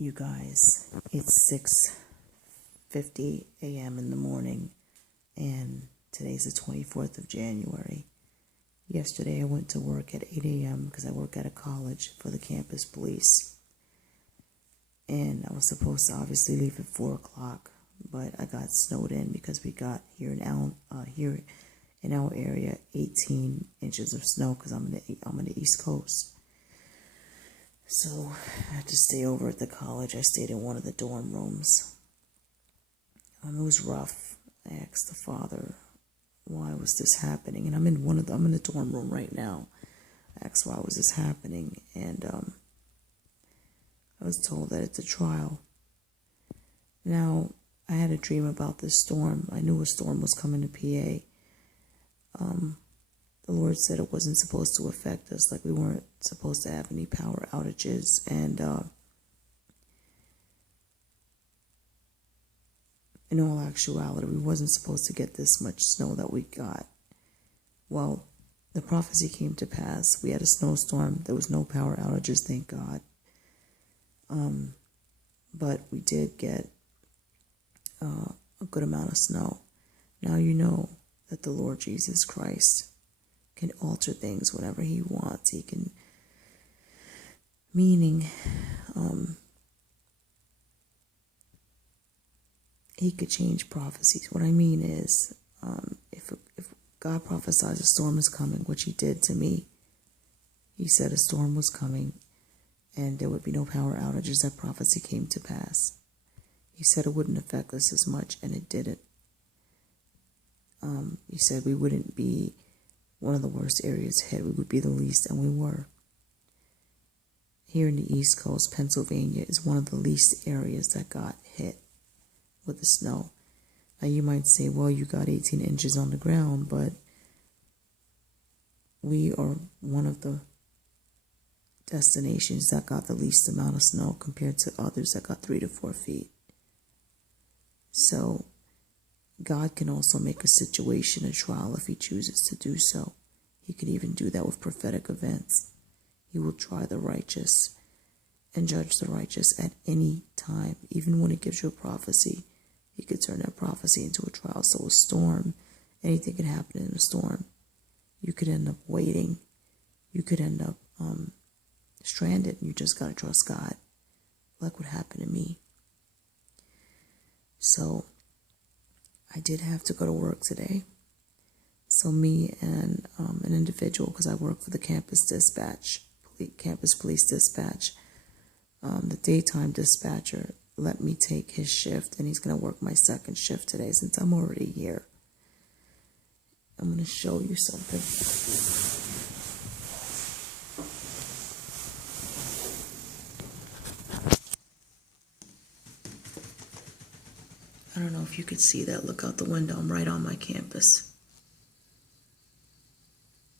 You guys, it's 6:50 a.m. in the morning, and today's the 24th of January. Yesterday I went to work at 8 a.m. because I work at a college for the campus police. And I was supposed to obviously leave at 4 o'clock, but I got snowed in because we got here in our area 18 inches of snow because I'm on the East Coast. So I had to stay over at the college. I stayed in one of the dorm rooms. It was rough. I asked the father, why was this happening? And I'm in the dorm room right now. I asked why was this happening, and I was told that it's a trial. Now, I had a dream about this storm. I knew a storm was coming to PA. The Lord said it wasn't supposed to affect us, like we weren't supposed to have any power outages, and in all actuality, we wasn't supposed to get this much snow that we got. Well, the prophecy came to pass. We had a snowstorm. There was no power outages, thank God. But we did get a good amount of snow. Now you know that the Lord Jesus Christ can alter things whenever he wants. He can, meaning, he could change prophecies. What I mean is, if God prophesies a storm is coming, which he did to me, he said a storm was coming and there would be no power outages. That prophecy came to pass. He said it wouldn't affect us as much, and it didn't. He said we wouldn't be one of the worst areas hit. We would be the least, and we were. Here in the East Coast, Pennsylvania is one of the least areas that got hit with the snow. Now you might say, well, you got 18 inches on the ground, but we are one of the destinations that got the least amount of snow compared to others that got 3 to 4 feet. So God can also make a situation a trial if he chooses to do so. He could even do that with prophetic events. He will try the righteous and judge the righteous at any time. Even when he gives you a prophecy, he could turn that prophecy into a trial. So a storm, anything can happen in a storm. You could end up waiting. You could end up stranded, and you just got to trust God, like what happened to me. So I did have to go to work today. So me and an individual, because I work for the campus police dispatch, the daytime dispatcher let me take his shift, and he's going to work my second shift today since I'm already here. I'm going to show you something. I don't know if you could see that. Look out the window. I'm right on my campus.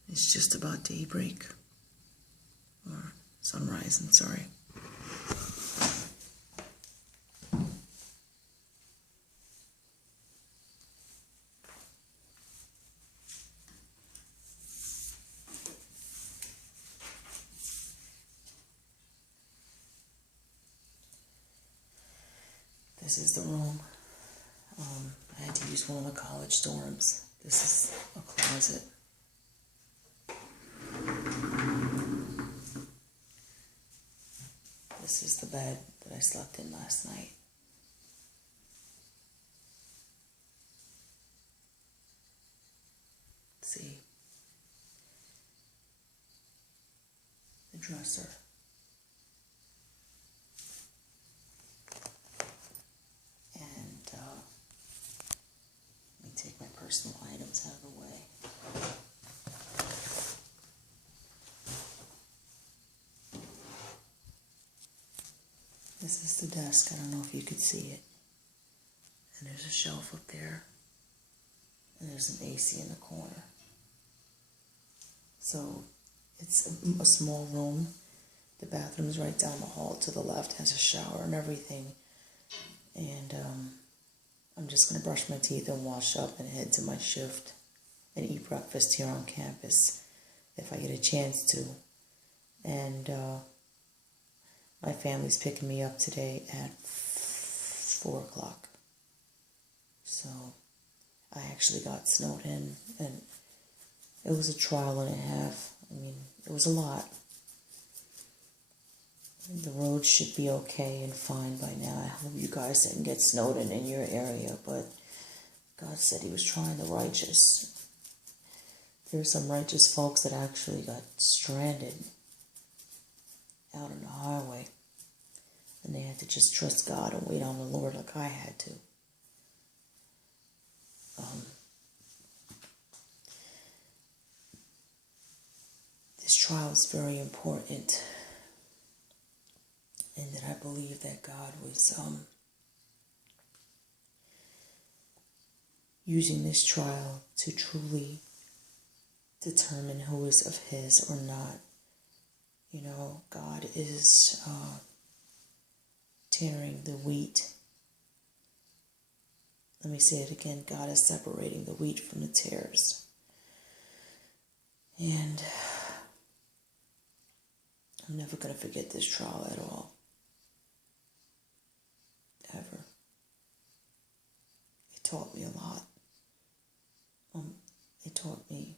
It's just about daybreak. Or sunrise, I'm sorry. This is the room. I had to use one of the college dorms. This is a closet. This is the bed that I slept in last night. See? The dresser. Take my personal items out of the way. This is the desk. I don't know if you could see it. And there's a shelf up there. And there's an AC in the corner. So it's a small room. The bathroom is right down the hall to the left. Has a shower and everything. And I'm just going to brush my teeth and wash up and head to my shift and eat breakfast here on campus if I get a chance to. And my family's picking me up today at 4 o'clock. So I actually got snowed in, and it was a trial and a half. I mean, it was a lot. The road should be okay and fine by now. I hope you guys didn't get snowed in your area, but God said he was trying the righteous. There were some righteous folks that actually got stranded out on the highway, and they had to just trust God and wait on the Lord like I had to. This trial is very important, and that I believe that God was using this trial to truly determine who is of his or not. You know, God is tearing the wheat. Let me say it again. God is separating the wheat from the tares. And I'm never going to forget this trial at all. Ever. It taught me a lot. It taught me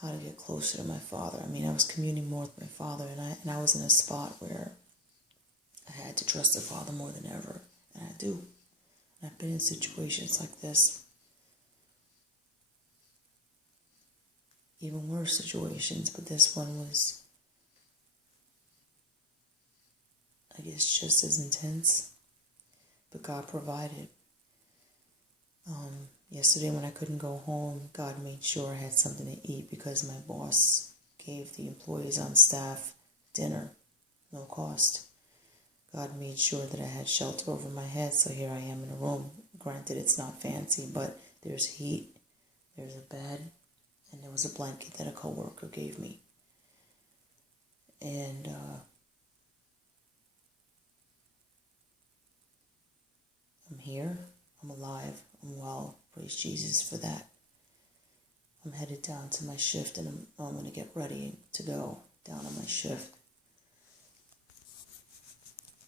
how to get closer to my Father. I mean, I was communing more with my Father, and I was in a spot where I had to trust the Father more than ever, and I do. And I've been in situations like this, even worse situations, but this one was, I guess, just as intense. But God provided. Yesterday when I couldn't go home, God made sure I had something to eat because my boss gave the employees on staff dinner, no cost. God made sure that I had shelter over my head, so here I am in a room. Granted, it's not fancy, but there's heat, there's a bed, and there was a blanket that a coworker gave me. And I'm here, I'm alive, I'm well. Praise Jesus for that. I'm headed down to my shift, and I'm going to get ready to go down on my shift.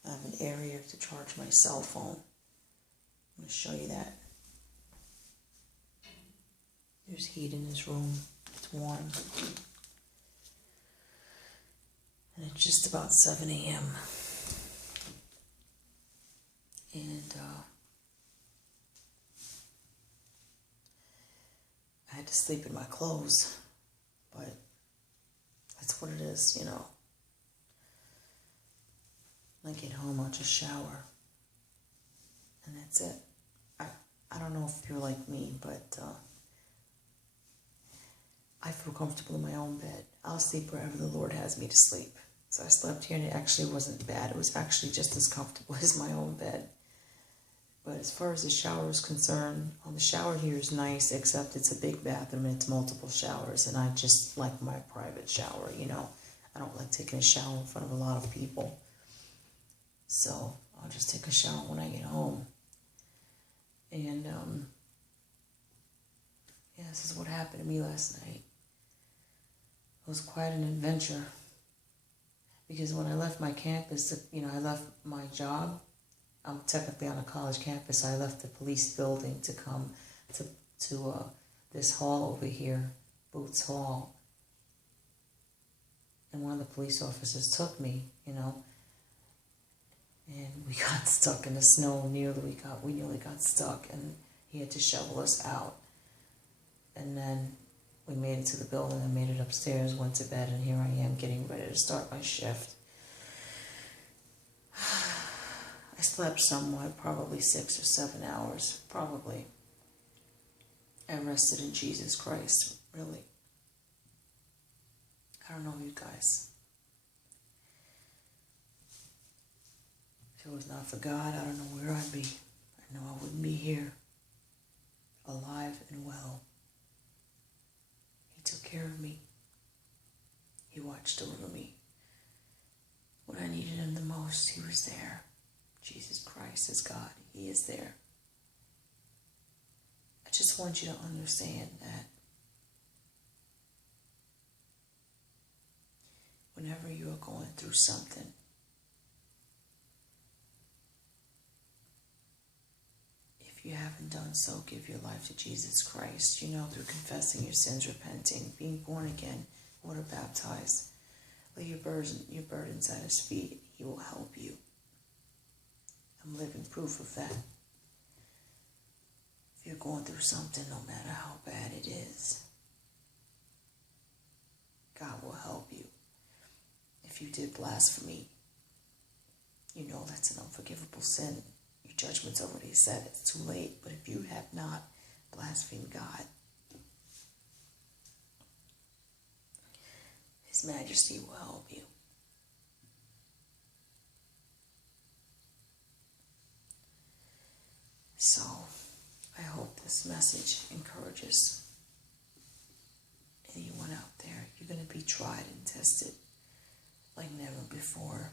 I have an area to charge my cell phone. I'm going to show you that. There's heat in this room. It's warm. And it's just about 7 a.m. And I had to sleep in my clothes, but that's what it is, you know. When I get home, I'll just shower, and that's it. I don't know if you're like me, but I feel comfortable in my own bed. I'll sleep wherever the Lord has me to sleep. So I slept here, and it actually wasn't bad. It was actually just as comfortable as my own bed. But as far as the shower is concerned, the shower here is nice, except it's a big bathroom and it's multiple showers, and I just like my private shower, you know. I don't like taking a shower in front of a lot of people. So I'll just take a shower when I get home. And yeah, this is what happened to me last night. It was quite an adventure. Because when I left my campus, you know, I left my job. I'm technically on a college campus. I left the police building to come to this hall over here, Boots Hall. And one of the police officers took me, you know, and we got stuck in the snow. We nearly got stuck, and he had to shovel us out. And then we made it to the building and made it upstairs, went to bed, and here I am getting ready to start my shift. I slept somewhat, probably 6 or 7 hours, probably. I rested in Jesus Christ, really. I don't know you guys. If it was not for God, I don't know where I'd be. I know I wouldn't be here, alive and well. He took care of me. He watched over me. When I needed him the most, he was there. Jesus Christ is God. He is there. I just want you to understand that whenever you are going through something, if you haven't done so, give your life to Jesus Christ, through confessing your sins, repenting, being born again, water baptized. Lay your burdens at his feet. He will help you. I'm living proof of that. If you're going through something, no matter how bad it is, God will help you. If you did blasphemy, that's an unforgivable sin. Your judgment's already set. It's too late. But if you have not blasphemed God, His Majesty will help you. So, I hope this message encourages anyone out there. You're going to be tried and tested like never before.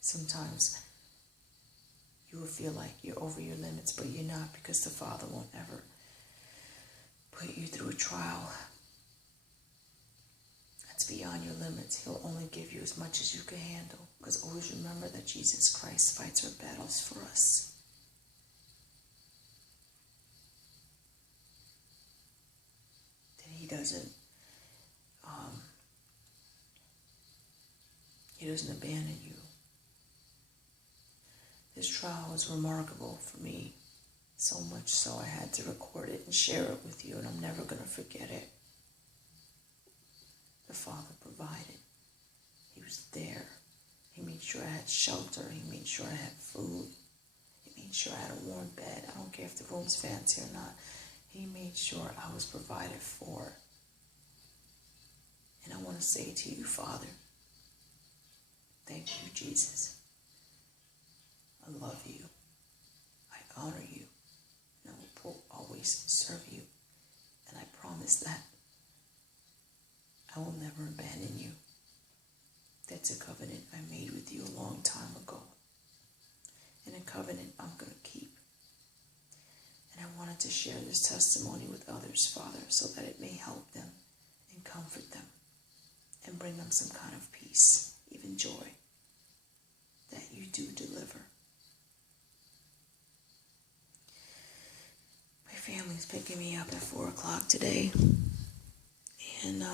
Sometimes you will feel like you're over your limits, but you're not, because the Father won't ever put you through a trial that's beyond your limits. He'll only give you as much as you can handle, because always remember that Jesus Christ fights our battles for us. That He doesn't abandon you. This trial was remarkable for me, so much so I had to record it and share it with you, and I'm never going to forget it. The Father provided. He was there. He made sure I had shelter. He made sure I had food. He made sure I had a warm bed. I don't care if the room's fancy or not. He made sure I was provided for. And I want to say to you, Father, thank you, Jesus. I love you. I honor you. And I will always serve you. And I promise that I will never abandon you. That's a covenant I made with you a long time ago. And a covenant I'm going to keep. And I wanted to share this testimony with others, Father, so that it may help them and comfort them and bring them some kind of peace, even joy, that you do deliver. My family's picking me up at 4 o'clock today. And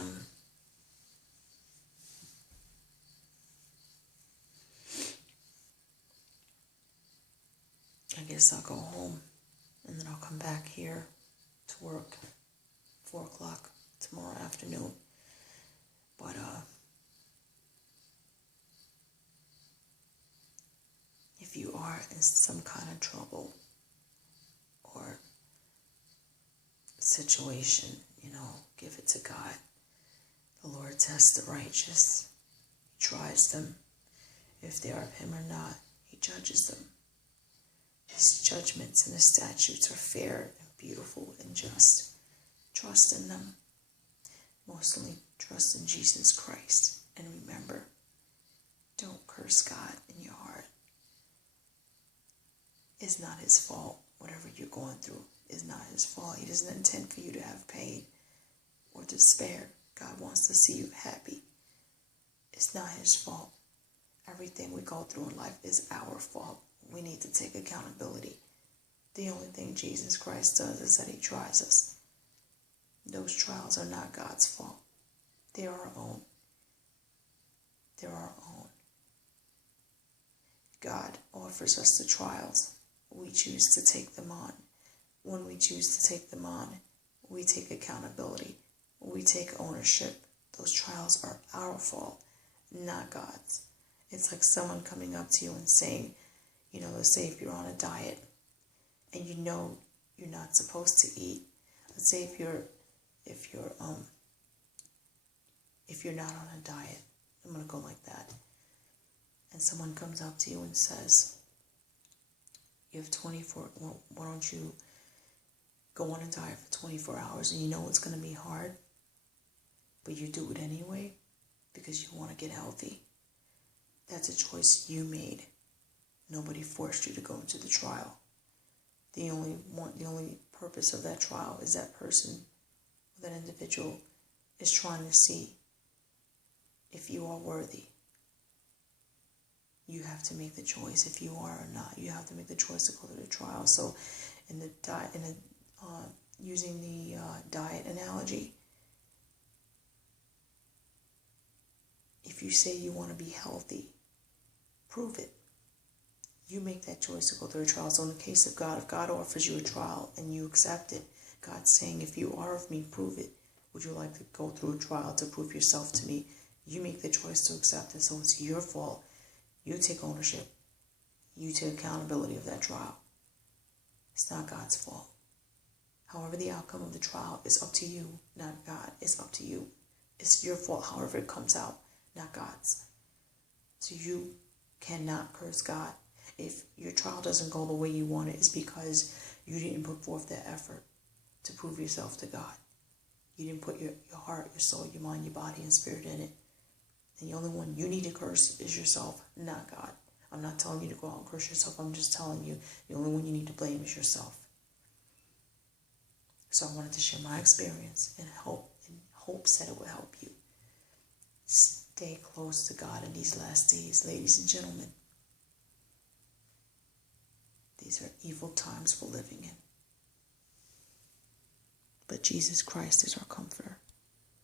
I guess I'll go home, and then I'll come back here to work 4 o'clock tomorrow afternoon. But if you are in some kind of trouble or situation, give it to God. The Lord tests the righteous. He tries them. If they are of Him or not, He judges them. His judgments and His statutes are fair and beautiful and just. Trust in them. Mostly trust in Jesus Christ. And remember, don't curse God in your heart. It's not His fault. Whatever you're going through is not His fault. He doesn't intend for you to have pain or despair. God wants to see you happy. It's not His fault. Everything we go through in life is our fault. We need to take accountability. The only thing Jesus Christ does is that He tries us. Those trials are not God's fault. They are our own. They're our own. God offers us the trials. We choose to take them on. When we choose to take them on, we take accountability. We take ownership. Those trials are our fault, not God's. It's like someone coming up to you and saying, let's say if you're on a diet and you're not supposed to eat. Let's say if you're not on a diet, I'm going to go like that. And someone comes up to you and says, you have 24, well, why don't you go on a diet for 24 hours, and you know it's going to be hard, but you do it anyway because you want to get healthy. That's a choice you made. Nobody forced you to go into the trial. The only purpose of that trial is that person, that individual, is trying to see if you are worthy. You have to make the choice if you are or not. You have to make the choice to go through the trial. So, using the diet analogy, if you say you want to be healthy, prove it. You make that choice to go through a trial. So in the case of God, if God offers you a trial and you accept it, God's saying, if you are of me, prove it. Would you like to go through a trial to prove yourself to me? You make the choice to accept it. So it's your fault. You take ownership. You take accountability of that trial. It's not God's fault. However, the outcome of the trial is up to you, not God. It's up to you. It's your fault, however it comes out, not God's. So you cannot curse God. If your trial doesn't go the way you want it, it's because you didn't put forth the effort to prove yourself to God. You didn't put your heart, your soul, your mind, your body, and spirit in it. And the only one you need to curse is yourself, not God. I'm not telling you to go out and curse yourself. I'm just telling you the only one you need to blame is yourself. So I wanted to share my experience and hopes that it will help you. Stay close to God in these last days, ladies and gentlemen. These are evil times we're living in. But Jesus Christ is our comforter.